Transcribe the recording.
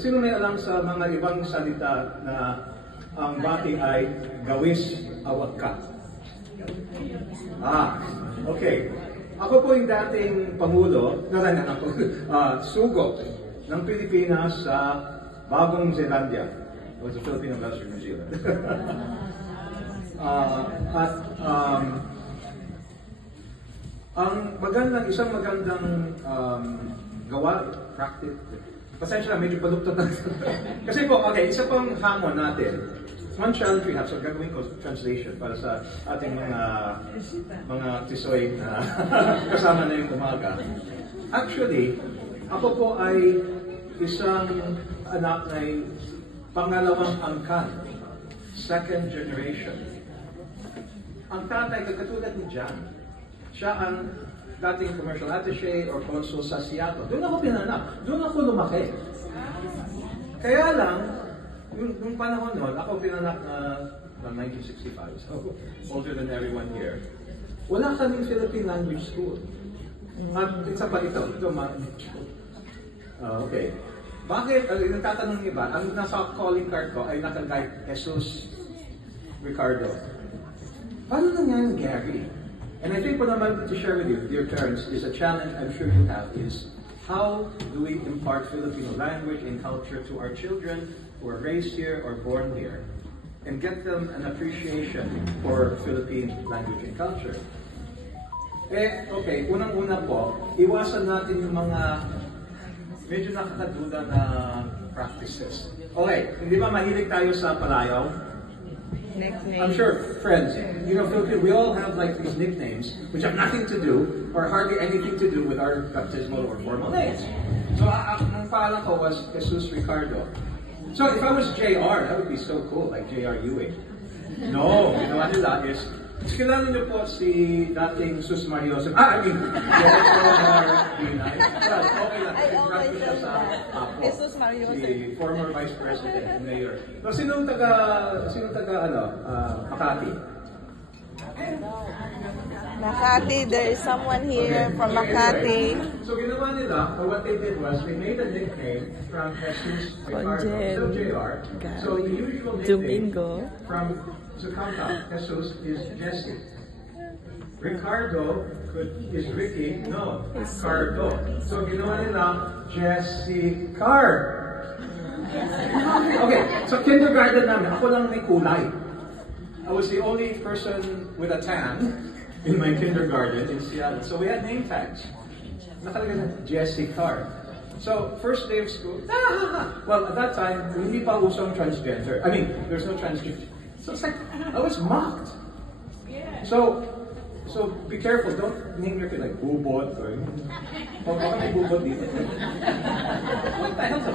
sino may alam sa mga ibang salita na ang bati ay gawis awat ka? Okay. Ako po yung dating Pangulo, sugo ng Pilipinas sa Bagong Zelandia, o sa Philippine Western New Zealand. Isang magandang gawa, practice. Pasensya na, medyo paluktot na. Kasi po, okay, isa pang hamon natin. One challenge we have, so gagawin ko translation para sa ating mga tisoy na kasama na yung umaga. Actually, ako po ay isang anak na pangalawang angkan, second generation. Ang tatay, katulad ni Jan, siya ang dating commercial attaché or consul sa Seattle. Doon ako pinanap, doon ako lumaki. Kaya lang, nung panahon nun, ako pinanap na 1965, so older than everyone here. Wala kaming Philippine language school. At isa pa ito okay. Bakit? Yung tatanong iba, ang nasa calling card ko ay nakalagay Jesus Ricardo. Paano nangyari Gary? And I think what I'm going to share with you, dear parents, is a challenge I'm sure you have, is how do we impart Filipino language and culture to our children who are raised here or born here, and get them an appreciation for Philippine language and culture. Okay, unang-una po, iwasan natin yung mga medyo nakakaduda na practices. Okay, hindi ba mahilig tayo sa palayaw? Nickname. I'm sure, friends, you know, Philippines, we all have like these nicknames which have nothing to do or hardly anything to do with our baptismal or formal names. So, ang pangalan ko was Jesus Ricardo. So, if I was JR, that would be so cool, like J.R. Ewing. No, ginawa nila is, kilala niyo po si dating Sus Marioso. Well, okay lang. Jesus Marioso. Si former Vice President, Mayor. So, sinong taga Makati? Makati, there is someone here from Makati. So ginawa nila, or what they did was, they made a nickname from Jesus Ricardo, so JR. So the usual nickname from Zucamta, Jesus is Jesse. Ricardo is Ricky, no, Cardo. So ginawa nila, Jesse Card. Okay, so kindergarten namin, ako lang may kulay. I was the only person with a tan in my kindergarten in Seattle. So we had name tags. Nakalagay na, Jesse Carr. So, first day of school, well, at that time, hindi pa usong transgender. I mean, there's no transgender. So it's like, I was mocked. So be careful, don't name your kid like Bubot or, baka may Bubot dito. What the hell's a